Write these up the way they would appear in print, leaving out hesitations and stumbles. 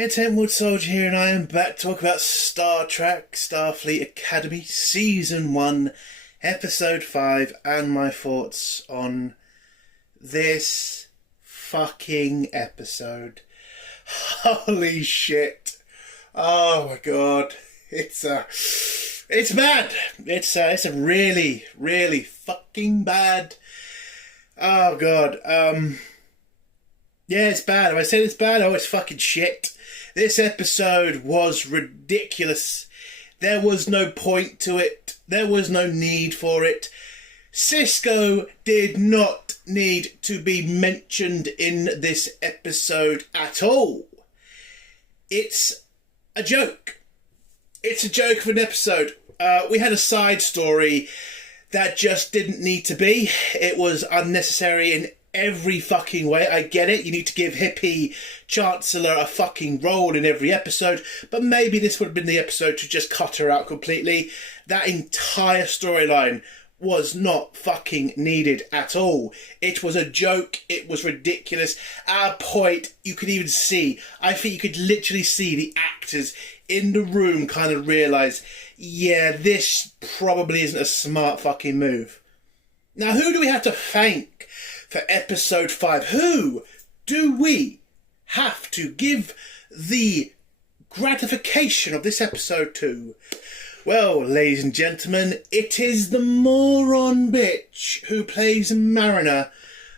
Entertainment Wood Soldier here, and I am back to talk about Star Trek Starfleet Academy Season 1, Episode 5, and my thoughts on this fucking episode. Holy shit. Oh my god. It's bad. It's a really, really fucking bad. Oh god. Yeah, it's bad. If I said it's bad, oh, it's fucking shit. This episode was ridiculous. There was no point to it. There was no need for it. Sisko did not need to be mentioned in this episode at all. It's a joke. It's a joke of an episode. We had a side story that just didn't need to be. It was unnecessary in every fucking way. I get it. You need to give hippie Chancellor a fucking role in every episode, but maybe this would have been the episode to just cut her out completely. That entire storyline was not fucking needed at all. It was a joke. It was ridiculous. At a point, you could even see, I think you could literally see the actors in the room kind of realise, yeah, this probably isn't a smart fucking move. Now, who do we have to thank for episode 5? Who do we have to give the gratification of this episode to? Well, ladies and gentlemen, it is the moron bitch who plays Mariner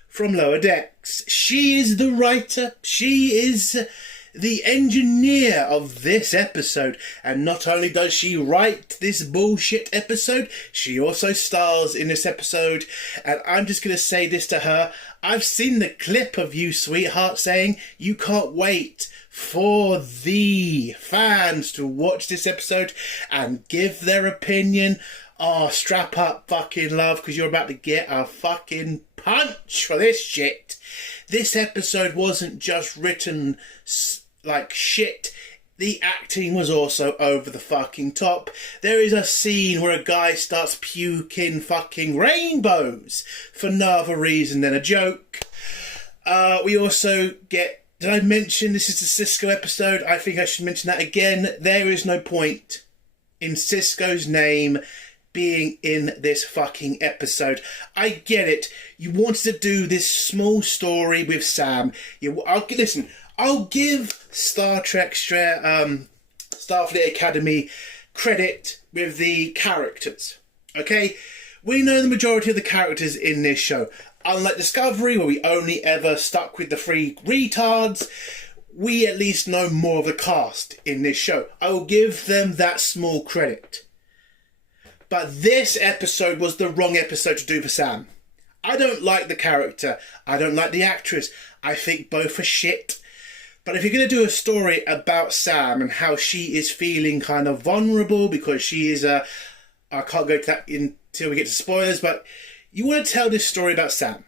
from Lower Decks. She is the writer. She is the engineer of this episode. And not only does she write this bullshit episode, she also stars in this episode. And I'm just going to say this to her. I've seen the clip of you, sweetheart, saying you can't wait for the fans to watch this episode and give their opinion. Oh, strap up, fucking love, because you're about to get a fucking punch for this shit. This episode wasn't just written like shit. The acting was also over the fucking top. There is a scene where a guy starts puking fucking rainbows for no other reason than a joke. We also get... Did I mention this is the Sisko episode? I think I should mention that again. There is no point in Sisko's name being in this fucking episode. I get it. You wanted to do this small story with Sam. I'll give Star Trek Starfleet Academy credit with the characters. Okay? We know the majority of the characters in this show. Unlike Discovery, where we only ever stuck with the three retards, we at least know more of the cast in this show. I will give them that small credit. But this episode was the wrong episode to do for Sam. I don't like the character. I don't like the actress. I think both are shit. But if you're going to do a story about Sam and how she is feeling kind of vulnerable because she is I can't go to that until we get to spoilers, but you want to tell this story about Sam.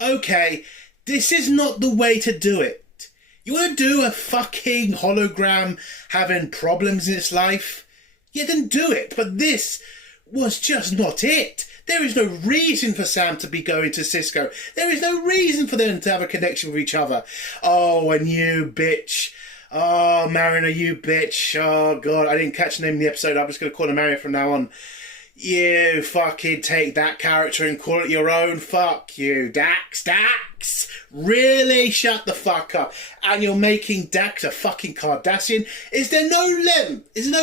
Okay, this is not the way to do it. You want to do a fucking hologram having problems in its life? Yeah, then do it. But this was just not it. There is no reason for Sam to be going to Sisko. There is no reason for them to have a connection with each other. Oh, and you bitch. Oh, Mariner, you bitch. Oh, God, I didn't catch the name of the episode. I'm just going to call her Mariner from now on. You fucking take that character and call it your own. Fuck you. Dax. Really? Shut the fuck up. And you're making Dax a fucking Cardassian? Is there no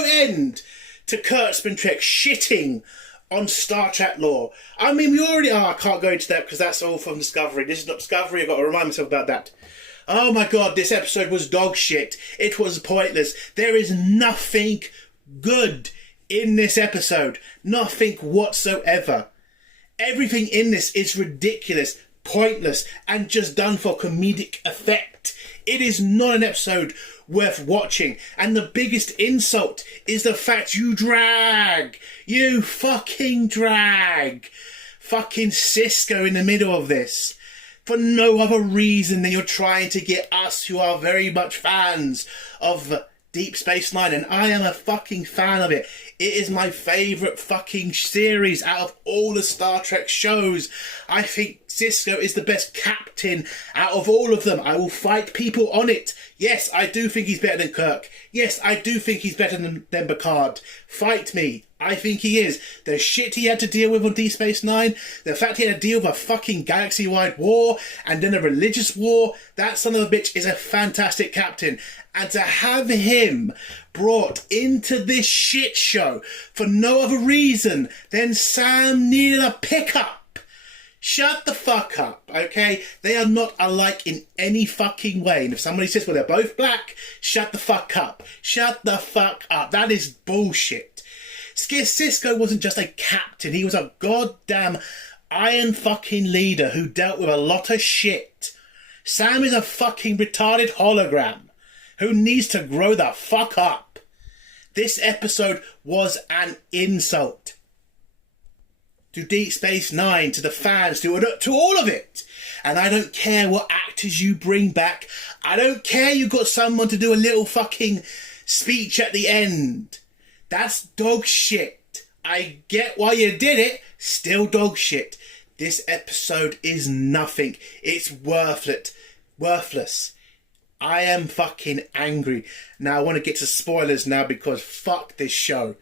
end to Kurtzman Trek shitting on Star Trek lore? I mean, we already are. I can't go into that because that's all from Discovery. This is not Discovery. I've got to remind myself about that. Oh my god, this episode was dog shit. It was pointless. There is nothing good in this episode. Nothing whatsoever. Everything in this is ridiculous, pointless, and just done for comedic effect. It is not an episode worth watching. And the biggest insult is the fact you fucking drag fucking Sisko in the middle of this for no other reason than you're trying to get us, who are very much fans of Deep Space Nine, and I am a fucking fan of it. It is my favourite fucking series out of all the Star Trek shows. I think Sisko is the best captain out of all of them. I will fight people on it. Yes, I do think he's better than Kirk. Yes, I do think he's better than Picard. Fight me. I think he is. The shit he had to deal with on Deep Space Nine, the fact he had to deal with a fucking galaxy-wide war, and then a religious war, that son of a bitch is a fantastic captain. And to have him brought into this shit show for no other reason than Sam needed a pickup. Shut the fuck up, okay? They are not alike in any fucking way. And if somebody says, well, they're both black, shut the fuck up. Shut the fuck up. That is bullshit. Sisko wasn't just a captain. He was a goddamn iron fucking leader who dealt with a lot of shit. Sam is a fucking retarded hologram who needs to grow the fuck up. This episode was an insult to Deep Space Nine, to the fans, to all of it. And I don't care what actors you bring back. I don't care you got someone to do a little fucking speech at the end. That's dog shit. I get why you did it. Still dog shit. This episode is nothing. It's worthless. I am fucking angry. Now I want to get to spoilers now because fuck this show.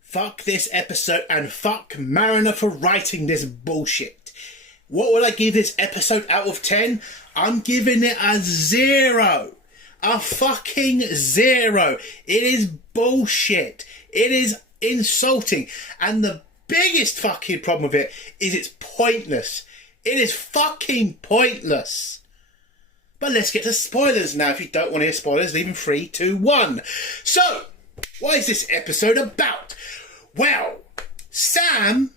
Fuck this episode and fuck Mariner for writing this bullshit. What would I give this episode out of 10? I'm giving it a 0. A fucking 0. It is bullshit. It is insulting. And the biggest fucking problem with it is it's pointless. It is fucking pointless. But let's get to spoilers now. If you don't want to hear spoilers, leave them 3, 2, 1. So, what is this episode about? Well, Sam,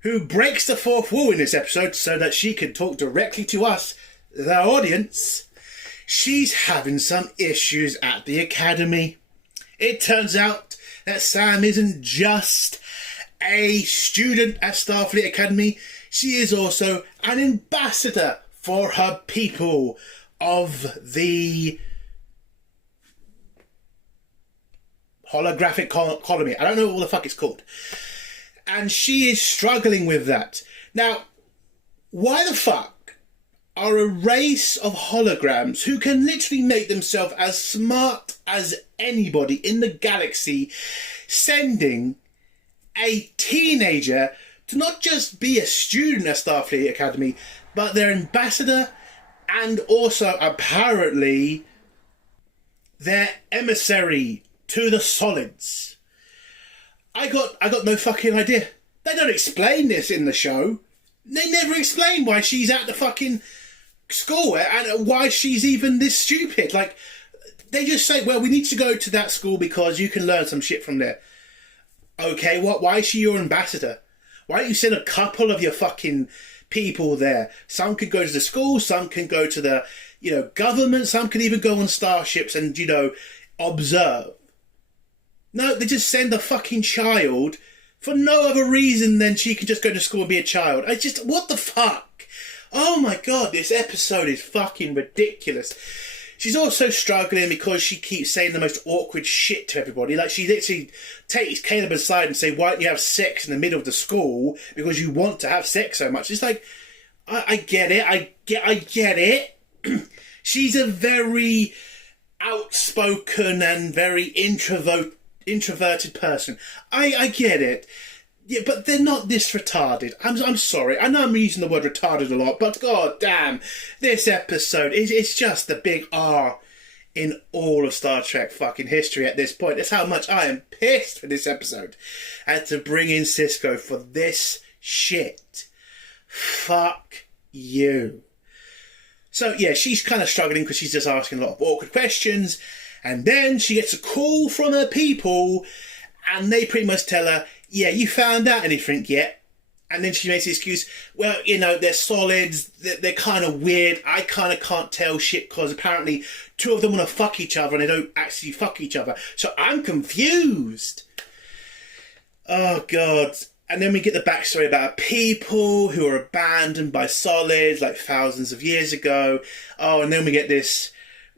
who breaks the fourth wall in this episode so that she can talk directly to us, the audience, she's having some issues at the Academy. It turns out that Sam isn't just a student at Starfleet Academy. She is also an ambassador for her people of the holographic colony. I don't know what the fuck it's called. And she is struggling with that. Now, why the fuck are a race of holograms who can literally make themselves as smart as anybody in the galaxy sending a teenager to not just be a student at Starfleet Academy, but their ambassador and also apparently their emissary to the solids? I got no fucking idea. They don't explain this in the show. They never explain why she's at the fucking school and why she's even this stupid. Like, they just say, well, we need to go to that school because you can learn some shit from there. Okay, what? Why is she your ambassador? Why don't you send a couple of your fucking people there? Some could go to the school, some can go to the, government, some can even go on starships and, observe. No, they just send a fucking child for no other reason than she can just go to school and be a child. What the fuck? Oh my god, this episode is fucking ridiculous. She's also struggling because she keeps saying the most awkward shit to everybody. Like, she literally takes Caleb aside and say, why don't you have sex in the middle of the school because you want to have sex so much? It's like, I get it. I get it. She's a very outspoken and very introverted person. I get it. Yeah, but they're not this retarded. I'm sorry. I know I'm using the word retarded a lot, but god damn, this episode it's just the big R in all of Star Trek fucking history at this point. That's how much I am pissed for this episode. And to bring in Sisko for this shit. Fuck you. So yeah, she's kind of struggling because she's just asking a lot of awkward questions. And then she gets a call from her people and they pretty much tell her, yeah, you found out anything yet? And then she makes the excuse, well, they're solids, they're kind of weird, I kind of can't tell shit because apparently 2 of them want to fuck each other and they don't actually fuck each other. So I'm confused. Oh, God. And then we get the backstory about people who are abandoned by solids like thousands of years ago. Oh, and then we get this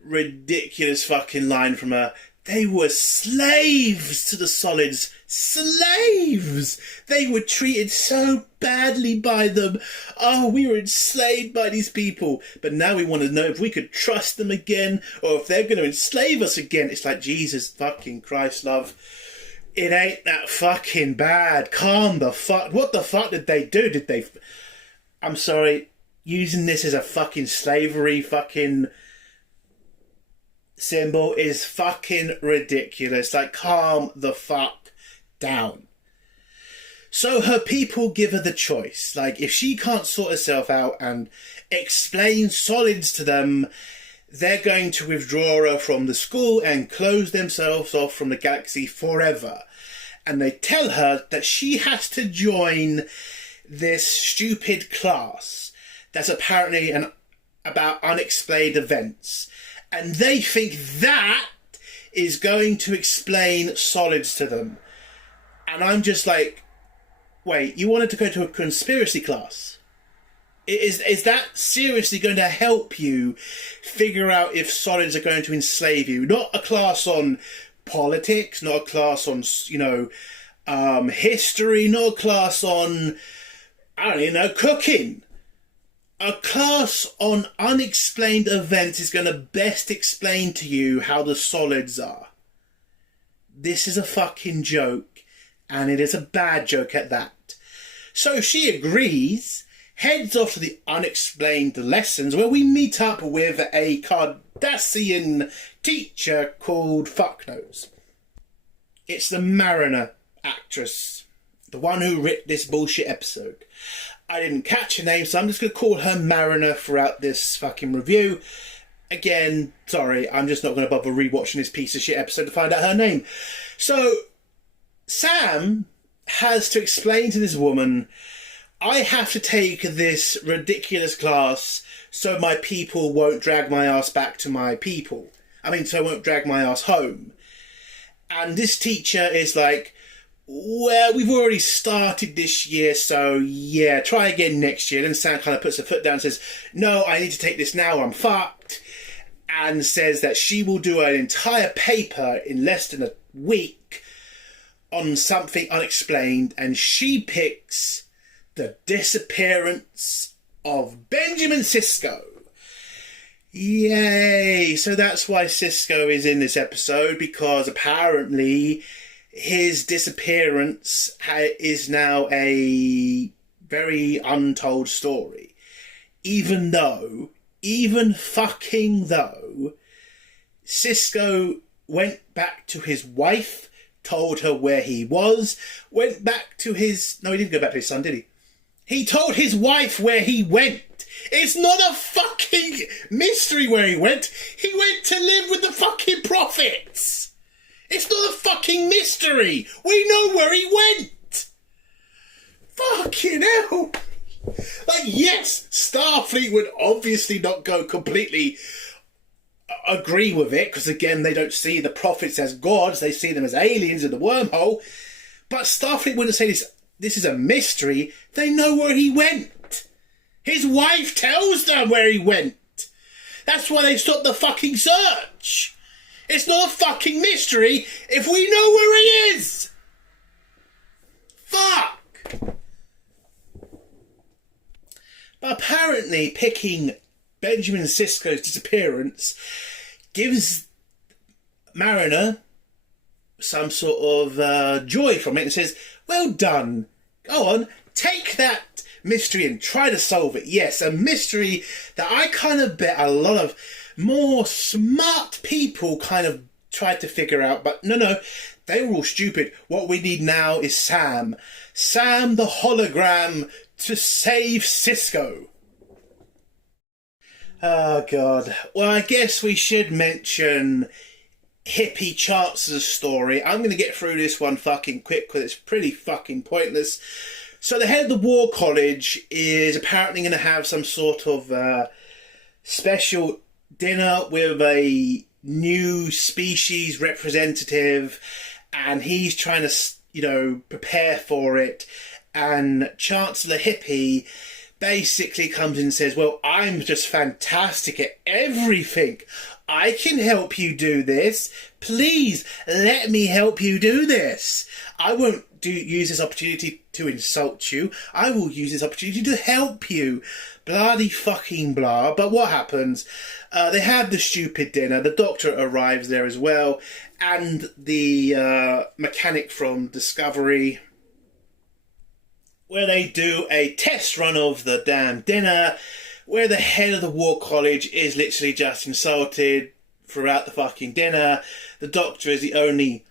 ridiculous fucking line from her. They were slaves to the solids. Slaves! They were treated so badly by them. Oh, we were enslaved by these people. But now we want to know if we could trust them again, or if they're going to enslave us again. It's like, Jesus fucking Christ, love. It ain't that fucking bad. Calm the fuck. What the fuck did they do? I'm sorry, using this as a fucking slavery fucking symbol is fucking ridiculous. Like, calm the fuck down. So her people give her the choice. Like, if she can't sort herself out and explain solids to them, they're going to withdraw her from the school and close themselves off from the galaxy forever. And they tell her that she has to join this stupid class that's apparently about unexplained events. And they think that is going to explain solids to them. And I'm just like, wait, you wanted to go to a conspiracy class? Is that seriously going to help you figure out if solids are going to enslave you? Not a class on politics, not a class on, history, not a class on, I don't even know, cooking. A class on unexplained events is going to best explain to you how the solids are. This is a fucking joke, and it is a bad joke at that. So she agrees, heads off to the unexplained lessons, where we meet up with a Cardassian teacher called Fucknose. It's the Mariner actress, the one who writ this bullshit episode. I didn't catch her name, so I'm just going to call her Mariner throughout this fucking review. Again, sorry, I'm just not going to bother rewatching this piece of shit episode to find out her name. So, Sam has to explain to this woman, I have to take this ridiculous class so my people won't drag my ass back to my people. So I won't drag my ass home. And this teacher is like, well, we've already started this year, so yeah, try again next year. Then Sam kind of puts her foot down and says, no, I need to take this now, I'm fucked. And says that she will do an entire paper in less than a week on something unexplained, and she picks the disappearance of Benjamin Sisko. Yay! So that's why Sisko is in this episode, because apparently his disappearance is now a very untold story. Even fucking though, Sisko went back to his wife, told her where he was, went back to his... No, he didn't go back to his son, did he? He told his wife where he went. It's not a fucking mystery where he went. He went to live with the fucking prophets. It's not a fucking mystery. We know where he went. Fucking hell. Like, yes, Starfleet would obviously not go completely agree with it, because again, they don't see the prophets as gods. They see them as aliens in the wormhole. But Starfleet wouldn't say this is a mystery. They know where he went. His wife tells them where he went. That's why they stopped the fucking search. It's not a fucking mystery if we know where he is. Fuck. But apparently picking Benjamin Sisko's disappearance gives Mariner some sort of joy from it and says, well done. Go on, take that mystery and try to solve it. Yes, a mystery that I kind of bet a lot of more smart people kind of tried to figure out, but no, they were all stupid. What we need now is Sam the hologram, to save Sisko. Oh god. Well, I guess we should mention Hippie Chance's story. I'm going to get through this one fucking quick because it's pretty fucking pointless. So the head of the War College is apparently going to have some sort of special dinner with a new species representative, and he's trying to, prepare for it. And Chancellor Hippie basically comes in and says, well, I'm just fantastic at everything. I can help you do this. Please let me help you do this. I won't use this opportunity to insult you. I will use this opportunity to help you. Bloody fucking blah. But what happens? They have the stupid dinner. The Doctor arrives there as well. And the mechanic from Discovery, where they do a test run of the damn dinner, where the head of the War College is literally just insulted throughout the fucking dinner. The Doctor is the only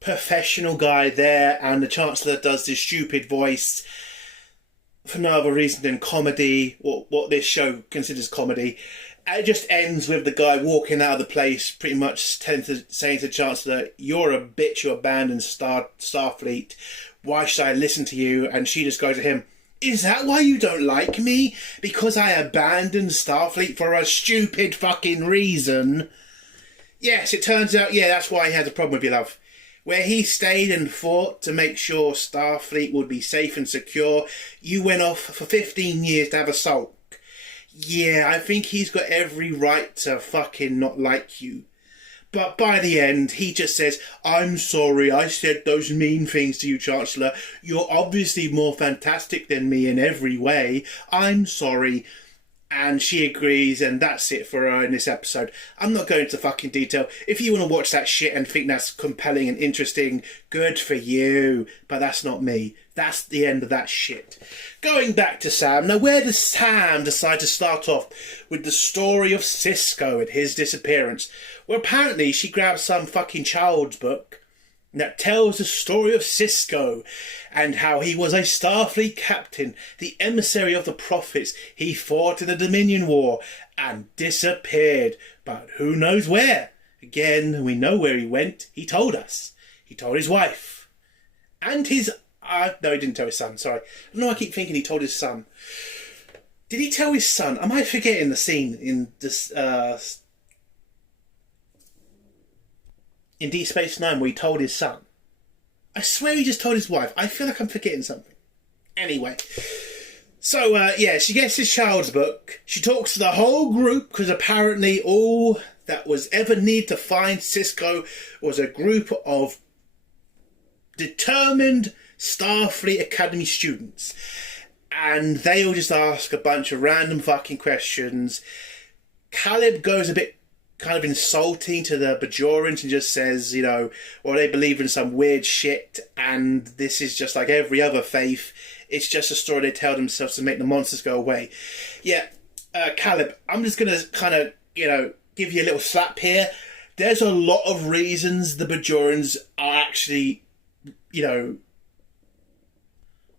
professional guy there, and the Chancellor does this stupid voice for no other reason than comedy, or what this show considers comedy. And it just ends with the guy walking out of the place, pretty much saying to the Chancellor, you're a bitch who abandoned Starfleet. Why should I listen to you? And she just goes to him, is that why you don't like me? Because I abandoned Starfleet for a stupid fucking reason? Yes, it turns out, yeah, that's why he had a problem with you, love. Where he stayed and fought to make sure Starfleet would be safe and secure, you went off for 15 years to have a sulk. Yeah, I think he's got every right to fucking not like you. But by the end, he just says, I'm sorry, I said those mean things to you, Chancellor. You're obviously more fantastic than me in every way. I'm sorry. And she agrees, and that's it for her in this episode. I'm not going into fucking detail. If you want to watch that shit and think that's compelling and interesting, good for you. But that's not me. That's the end of that shit. Going back to Sam. Now, where does Sam decide to start off with the story of Sisko and his disappearance? Well, apparently she grabs some fucking child's book that tells the story of Sisko and how he was a Starfleet captain, the emissary of the prophets. He fought in the Dominion War and disappeared, but who knows where? Again, we know where he went. He told us. He told his wife. And his... no, he didn't tell his son, sorry. No, I keep thinking he told his son. Did he tell his son? Am I forgetting the scene in this... in Deep Space Nine where he told his son? I swear he just told his wife. I feel like I'm forgetting something. Anyway. So, yeah, she gets his child's book. She talks to the whole group because apparently all that was ever needed to find Sisko was a group of determined Starfleet Academy students. And they all just ask a bunch of random fucking questions. Caleb goes a bit kind of insulting to the Bajorans and just says, you know, well, they believe in some weird shit and this is just like every other faith. It's just a story they tell themselves to make the monsters go away. Yeah, Caleb, I'm just going to kind of, you know, give you a little slap here. There's a lot of reasons the Bajorans are actually, you know,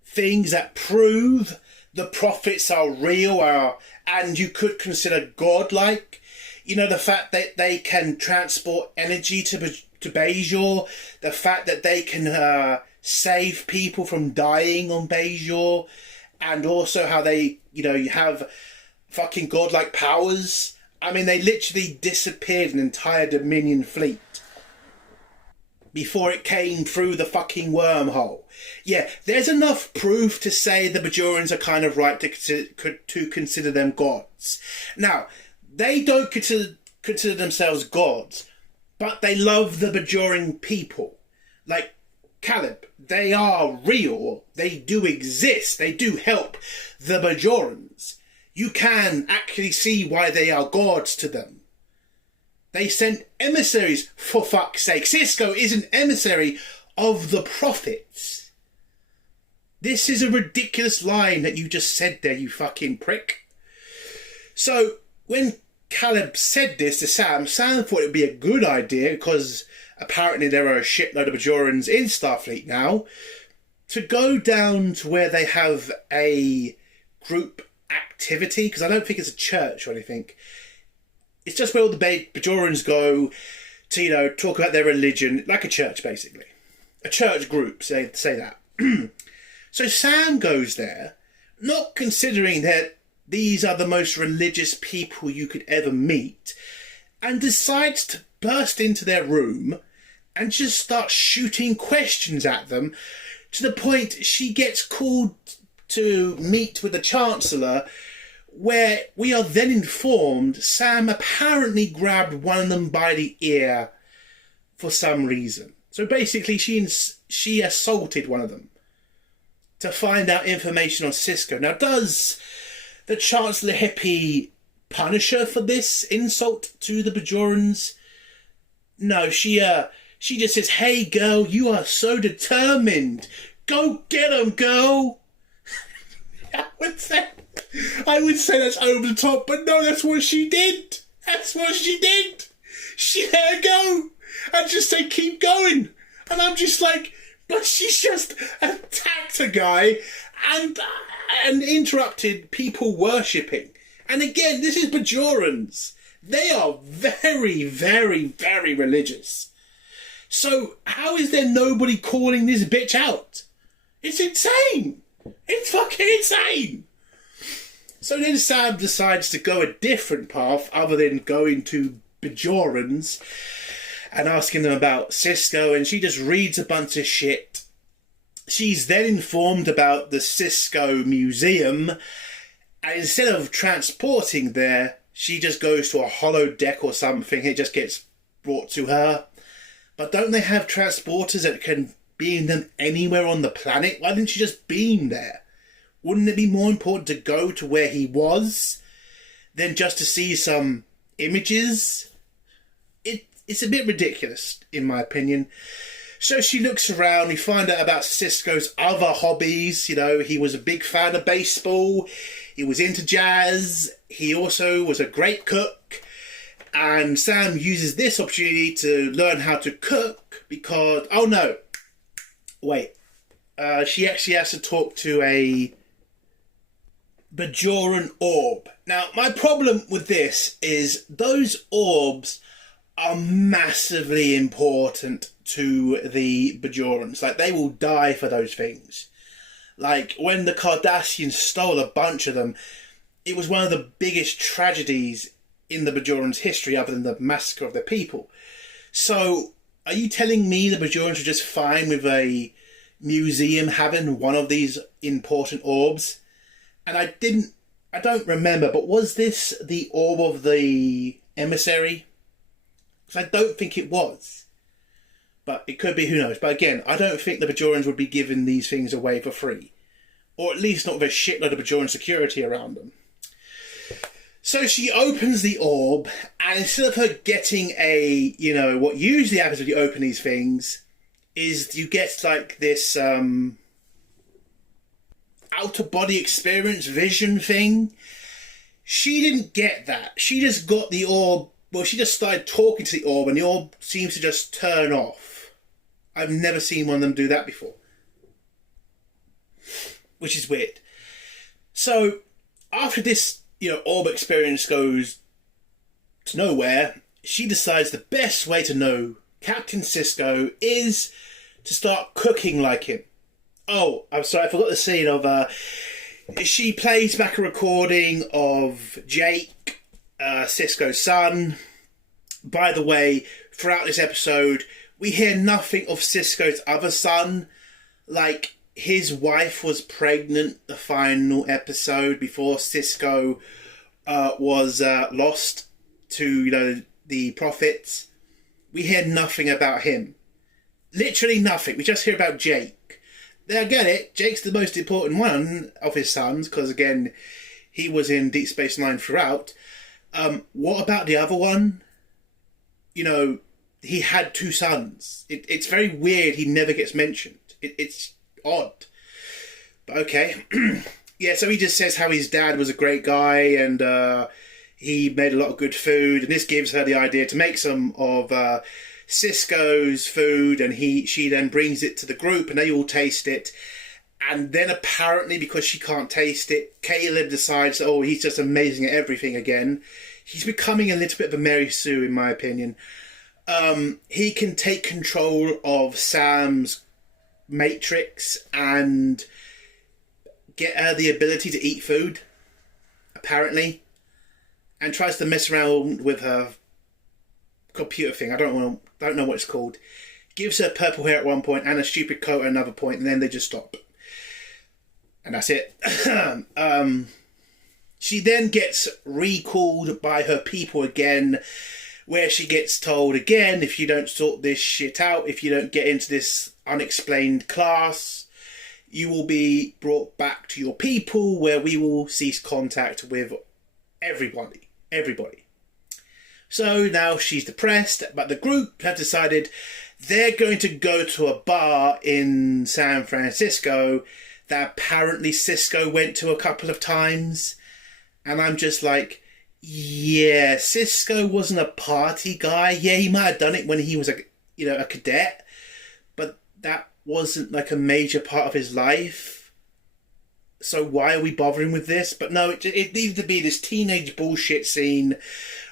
things that prove the prophets are real, and you could consider godlike. You know, the fact that they can transport energy to Bajor, the fact that they can save people from dying on Bajor, and also how they, you know, you have fucking godlike powers. I mean, they literally disappeared an entire Dominion fleet before it came through the fucking wormhole. Yeah, there's enough proof to say the Bajorans are kind of right to consider them gods. Now, they don't consider themselves gods, but they love the Bajoran people. Like Caleb, they are real. They do exist. They do help the Bajorans. You can actually see why they are gods to them. They sent emissaries, for fuck's sake. Sisko is an emissary of the prophets. This is a ridiculous line that you just said there, you fucking prick. So, when Caleb said this to Sam thought it would be a good idea, because apparently there are a shitload of Bajorans in Starfleet now, to go down to where they have a group activity, because I don't think it's a church or anything. It's just where all the Bajorans go to, you know, talk about their religion, like a church, basically. A church group, say that. So Sam goes there, not considering that these are the most religious people you could ever meet, and decides to burst into their room and just start shooting questions at them, to the point she gets called to meet with the Chancellor, where we are then informed Sam apparently grabbed one of them by the ear for some reason. So basically she assaulted one of them to find out information on Sisko. Now, does the Chancellor Hippie punish her for this insult to the Bajorans? No, she just says, "Hey girl, you are so determined. Go get 'em, girl." I would say that's over the top, but no, that's what she did. That's what she did. She let her go and just say, "Keep going." And I'm just like, but she's just attacked a guy and interrupted people worshipping. And again, this is Bajorans. They are very, very, very religious. So how is there nobody calling this bitch out? It's insane. It's fucking insane. So then Sam decides to go a different path other than going to Bajorans and asking them about Sisko, and she just reads a bunch of shit. She's then informed about the Sisko Museum, and instead of transporting there, she just goes to a holodeck or something. It just gets brought to her. But don't they have transporters that can beam them anywhere on the planet? Why didn't she just beam there? Wouldn't it be more important to go to where he was than just to see some images? It's a bit ridiculous, in my opinion. So she looks around. We find out about Sisko's other hobbies. You know, he was a big fan of baseball. He was into jazz. He also was a great cook. And Sam uses this opportunity to learn how to cook because... Oh, no. Wait. She actually has to talk to a Bajoran orb. Now, my problem with this is those orbs are massively important to the Bajorans. Like, they will die for those things. Like, when the Cardassians stole a bunch of them, it was one of the biggest tragedies in the Bajorans' history, other than the massacre of their people. So, are you telling me the Bajorans are just fine with a museum having one of these important orbs? And I don't remember, but was this the orb of the emissary? Because I don't think it was. But it could be, who knows. But again, I don't think the Bajorans would be giving these things away for free. Or at least not with a shitload of Bajoran security around them. So she opens the orb, and instead of her getting a, you know, what usually happens when you open these things, is you get like this out-of-body experience vision thing. She didn't get that. She just got the orb. Well, she just started talking to the orb, and the orb seems to just turn off. I've never seen one of them do that before. Which is weird. So, after this, you know, orb experience goes to nowhere, she decides the best way to know Captain Sisko is to start cooking like him. Oh, I'm sorry, I forgot the scene of... she plays back a recording of Jake, Sisko's son. By the way, throughout this episode, we hear nothing of Sisko's other son. Like, his wife was pregnant the final episode before Sisko was lost to, you know, the prophets. We hear nothing about him. Literally nothing. We just hear about Jake. Now, I get it. Jake's the most important one of his sons, because, again, he was in Deep Space Nine throughout. What about the other one? You know, he had two sons. It's very weird he never gets mentioned. It's odd. But okay. Yeah, so he just says how his dad was a great guy and he made a lot of good food. And this gives her the idea to make some of Sisko's food, and she then brings it to the group and they all taste it. And then apparently, because she can't taste it, Caleb decides, oh, he's just amazing at everything again. He's becoming a little bit of a Mary Sue, in my opinion. He can take control of Sam's matrix and get her the ability to eat food, apparently, and tries to mess around with her computer thing. I don't know what it's called. Gives her purple hair at one point and a stupid coat at another point, and then they just stop. And that's it. She then gets recalled by her people again, where she gets told again, if you don't sort this shit out, if you don't get into this unexplained class, you will be brought back to your people, where we will cease contact with everybody. So now she's depressed, but the group have decided they're going to go to a bar in San Francisco that apparently Sisko went to a couple of times. And I'm just like, yeah, Sisko wasn't a party guy. Yeah, he might have done it when he was a cadet, but that wasn't like a major part of his life. So why are we bothering with this? But no, it needed to be this teenage bullshit scene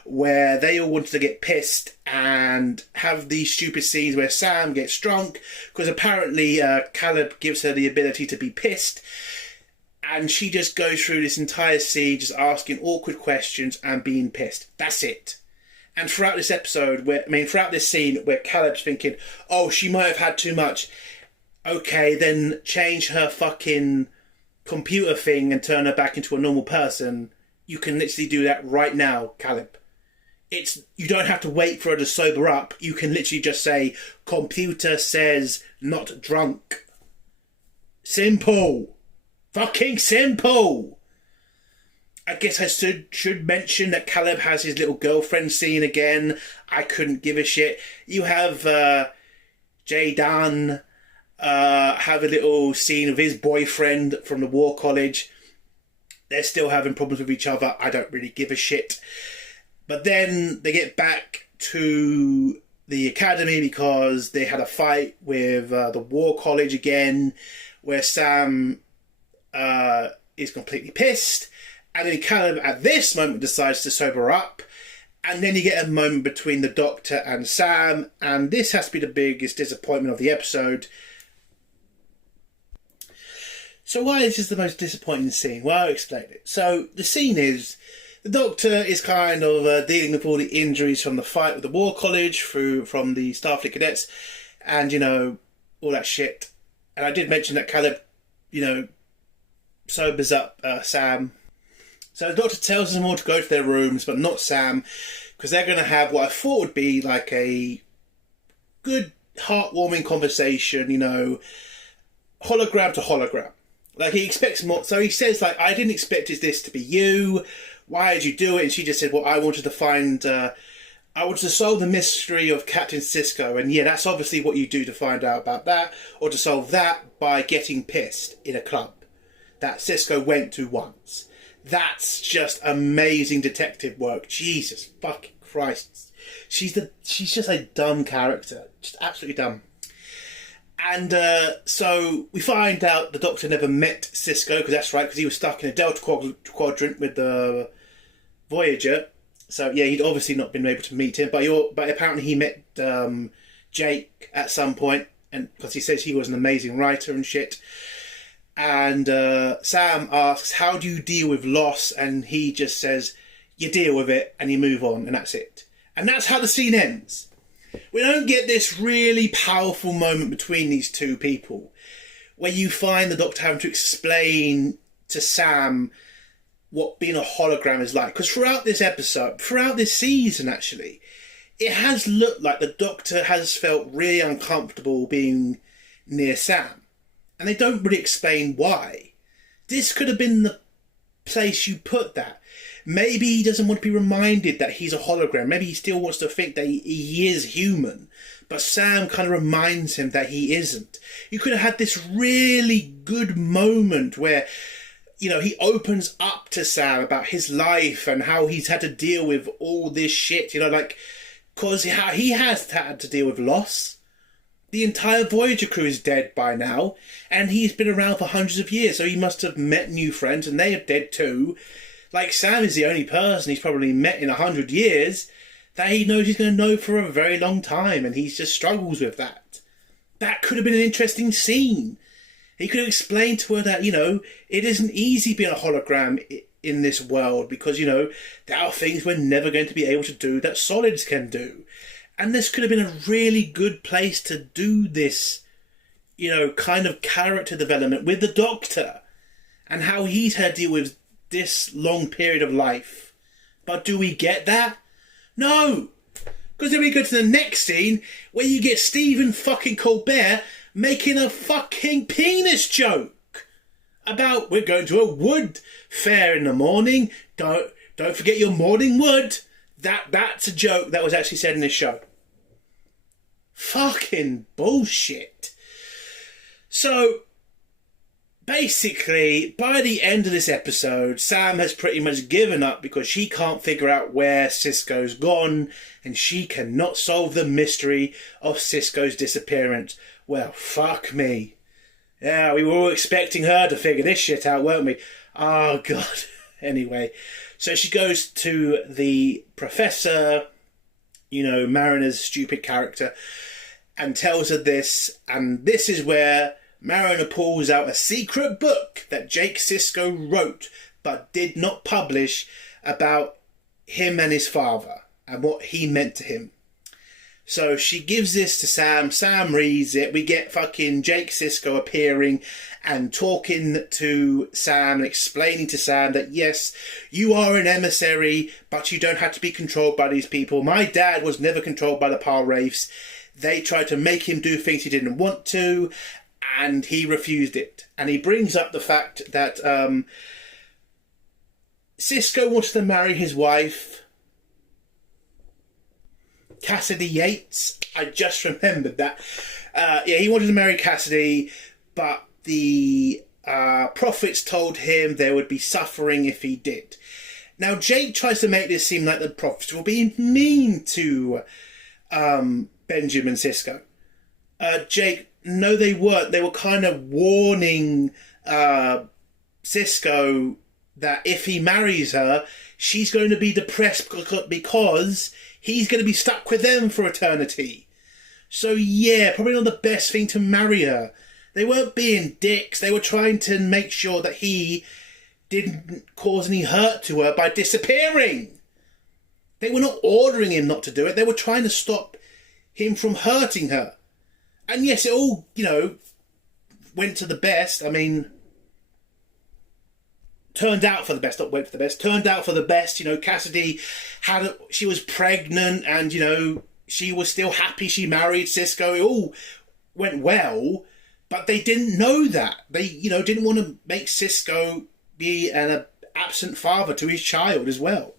where they all wanted to get pissed and have these stupid scenes where Sam gets drunk, because apparently Caleb gives her the ability to be pissed. And she just goes through this entire scene just asking awkward questions and being pissed. That's it. And throughout this episode, throughout this scene where Caleb's thinking, oh, she might have had too much. Okay, then change her fucking computer thing and turn her back into a normal person. You can literally do that right now, Caleb. You don't have to wait for her to sober up. You can literally just say, computer says not drunk. Simple. Fucking simple. I guess I should mention that Caleb has his little girlfriend scene again. I couldn't give a shit. You have Jaydan have a little scene of his boyfriend from the war college. They're still having problems with each other. I don't really give a shit. But then they get back to the academy because they had a fight with the war college again, where Sam is completely pissed, and then Caleb at this moment decides to sober up, and then you get a moment between the Doctor and Sam, and this has to be the biggest disappointment of the episode. So why is this the most disappointing scene? Well, I'll explain it. So the scene is, the Doctor is kind of dealing with all the injuries from the fight with the war college from the Starfleet cadets, and all that shit. And I did mention that Caleb, sobers up Sam. So the Doctor tells them all to go to their rooms, but not Sam, because they're going to have what I thought would be like a good, heartwarming conversation, hologram to hologram. Like, he expects more. So he says, like, I didn't expect this to be you. Why did you do it? And she just said, well, I wanted to solve the mystery of Captain Sisko. And yeah, that's obviously what you do to find out about that, or to solve that by getting pissed in a club that Sisko went to once. That's just amazing detective work. Jesus fucking Christ. She's just a dumb character. Just absolutely dumb. And so we find out the Doctor never met Sisko, because that's right, because he was stuck in a Delta Quadrant with the Voyager. So yeah, he'd obviously not been able to meet him, but apparently he met Jake at some point, and because he says he was an amazing writer and shit. And Sam asks, how do you deal with loss? And he just says, you deal with it and you move on, and that's it. And that's how the scene ends. We don't get this really powerful moment between these two people, where you find the Doctor having to explain to Sam what being a hologram is like. Because throughout this episode, throughout this season actually, it has looked like the Doctor has felt really uncomfortable being near Sam. And they don't really explain why. This could have been the place you put that. Maybe he doesn't want to be reminded that he's a hologram. Maybe he still wants to think that he is human. But Sam kind of reminds him that he isn't. You could have had this really good moment where, he opens up to Sam about his life and how he's had to deal with all this shit, because he has had to deal with loss. The entire Voyager crew is dead by now, and he's been around for hundreds of years, so he must have met new friends, and they are dead too. Like, Sam is the only person he's probably met in 100 years that he knows he's going to know for a very long time, and he just struggles with that. That could have been an interesting scene. He could have explained to her that, it isn't easy being a hologram in this world, because, there are things we're never going to be able to do that solids can do. And this could have been a really good place to do this, kind of character development with the Doctor. and how he's had to deal with this long period of life. But do we get that? No! Because then we go to the next scene where you get Stephen fucking Colbert making a fucking penis joke about we're going to a wood fair in the morning. Don't forget your morning wood. That's a joke that was actually said in this show. Fucking bullshit. So basically, by the end of this episode, Sam has pretty much given up because she can't figure out where Sisko's gone and she cannot solve the mystery of Sisko's disappearance. Well, fuck me. Yeah, we were all expecting her to figure this shit out, weren't we? Oh, God. Anyway, so she goes to the professor, Mariner's stupid character, and tells her this, and this is where Mariner pulls out a secret book that Jake Sisko wrote but did not publish about him and his father and what he meant to him. So she gives this to Sam. Sam reads it. We get fucking Jake Sisko appearing and talking to Sam and explaining to Sam that yes, you are an emissary, but you don't have to be controlled by these people. My dad was never controlled by the Pal Wraiths. They tried to make him do things he didn't want to, and he refused it. And he brings up the fact that Sisko wants to marry his wife, Cassidy Yates. I just remembered that. He wanted to marry Cassidy, but the prophets told him there would be suffering if he did. Now, Jake tries to make this seem like the prophets were being mean to Benjamin Sisko. Jake, no, they weren't. They were kind of warning Sisko that if he marries her, she's going to be depressed because he's going to be stuck with them for eternity. So yeah, probably not the best thing to marry her. They weren't being dicks. They were trying to make sure that he didn't cause any hurt to her by disappearing. They were not ordering him not to do it. They were trying to stop him from hurting her. And yes, it all, went to the best. I mean, turned out for the best, not went for the best. Turned out for the best. Cassidy she was pregnant and, she was still happy she married Sisko. It all went well, but they didn't know that. They, didn't want to make Sisko be an absent father to his child as well.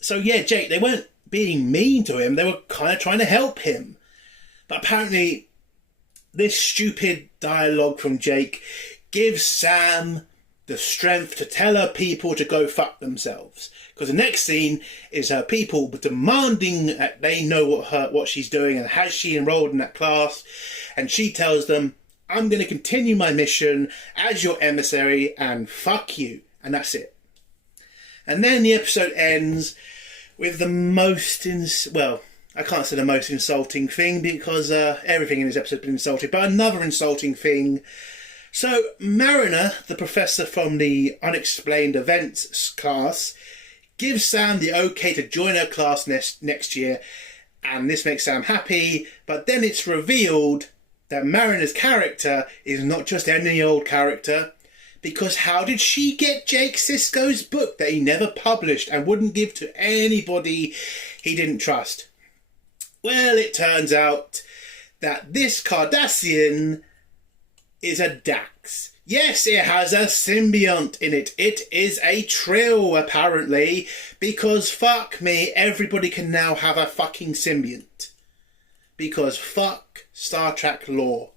So yeah, Jake, they weren't being mean to him. They were kind of trying to help him. But apparently, this stupid dialogue from Jake gives Sam the strength to tell her people to go fuck themselves. Because the next scene is her people demanding that they know what she's doing and has she enrolled in that class. And she tells them, I'm going to continue my mission as your emissary and fuck you. And that's it. And then the episode ends with the most... I can't say the most insulting thing because everything in this episode has been insulting, but another insulting thing. So Mariner, the professor from the Unexplained Events class, gives Sam the okay to join her class next year, and this makes Sam happy, but then it's revealed that Mariner's character is not just any old character, because how did she get Jake Sisko's book that he never published and wouldn't give to anybody he didn't trust? Well, it turns out that this Cardassian is a Dax. Yes, it has a symbiont in it. It is a Trill, apparently, because fuck me, everybody can now have a fucking symbiont. Because fuck Star Trek lore.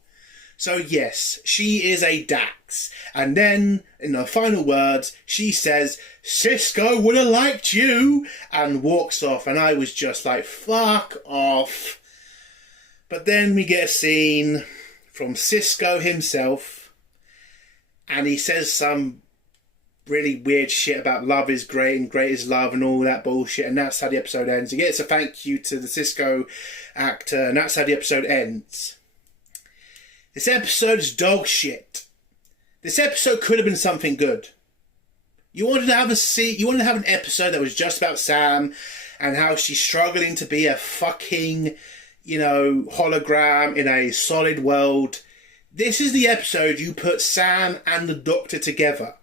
So yes, she is a Dax. And then, in her final words, she says, Sisko would have liked you, and walks off. And I was just like, fuck off. But then we get a scene from Sisko himself, and he says some really weird shit about love is great and great is love and all that bullshit, and that's how the episode ends. He gets a thank you to the Sisko actor, and that's how the episode ends. This episode is dog shit. This episode could have been something good. You wanted to have an episode that was just about Sam and how she's struggling to be a fucking, hologram in a solid world. This is the episode you put Sam and the Doctor together.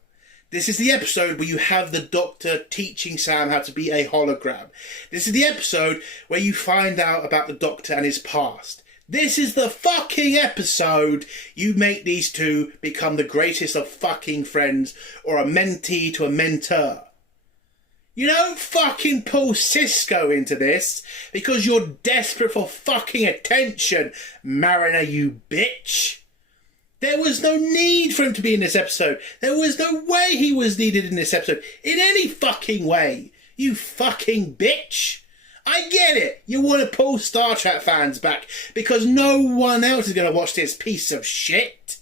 This is the episode where you have the Doctor teaching Sam how to be a hologram. This is the episode where you find out about the Doctor and his past. This is the fucking episode you make these two become the greatest of fucking friends, or a mentee to a mentor. You don't fucking pull Cisco into this because you're desperate for fucking attention, Mariner, you bitch. There was no need for him to be in this episode. There was no way he was needed in this episode. In any fucking way. You fucking bitch. I get it. You want to pull Star Trek fans back because no one else is going to watch this piece of shit.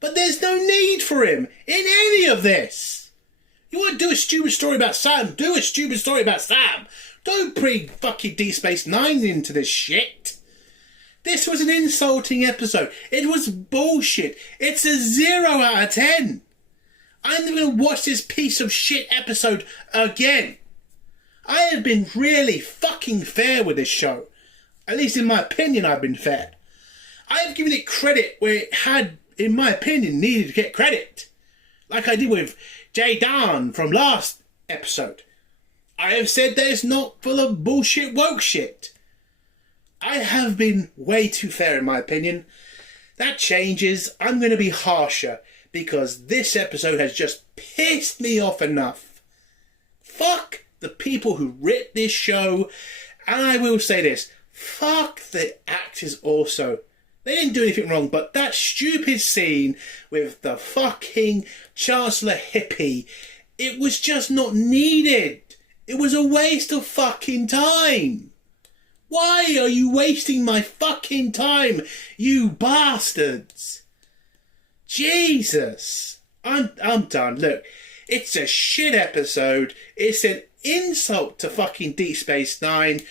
But there's no need for him in any of this. You want to do a stupid story about Sam? Do a stupid story about Sam. Don't bring fucking Deep Space Nine into this shit. This was an insulting episode. It was bullshit. It's a 0 out of 10. I'm never going to watch this piece of shit episode again. I have been really fucking fair with this show. At least in my opinion, I've been fair. I've given it credit where it had, in my opinion, needed to get credit. Like I did with Jay Dan from last episode. I have said that it's not full of bullshit woke shit. I have been way too fair in my opinion. That changes. I'm going to be harsher because this episode has just pissed me off enough. Fuck the people who writ this show. And I will say this. Fuck the actors also. They didn't do anything wrong, but that stupid scene with the fucking Chancellor hippie, it was just not needed. It was a waste of fucking time. Why are you wasting my fucking time, you bastards? Jesus. I'm done. Look, it's a shit episode. It's an insult to fucking Deep Space Nine.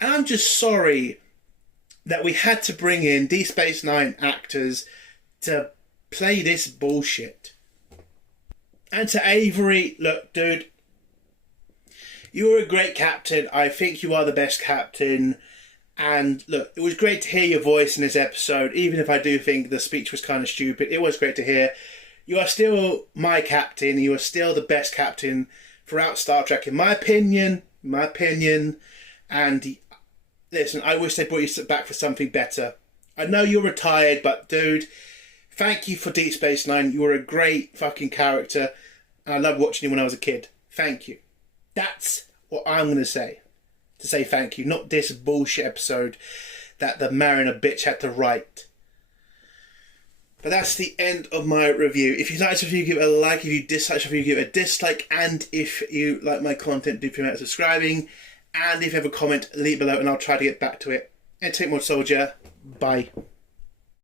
And I'm just sorry that we had to bring in Deep Space Nine actors to play this bullshit. And to Avery, look, dude, you're a great captain. I think you are the best captain. And look, it was great to hear your voice in this episode. Even if I do think the speech was kind of stupid, it was great to hear. You are still my captain. You are still the best captain throughout Star Trek, in my opinion. And listen, I wish they brought you back for something better. I know you're retired, but dude, thank you for Deep Space Nine. You were a great fucking character. And I loved watching you when I was a kid. Thank you. That's what I'm going to say. To say thank you. Not this bullshit episode that the Mariner bitch had to write. But that's the end of my review. If you like this review, give it a like. If you dislike this review, give it a dislike. And if you like my content, do feel like subscribing. And if you have a comment, leave below and I'll try to get back to it. And take more, soldier. Bye.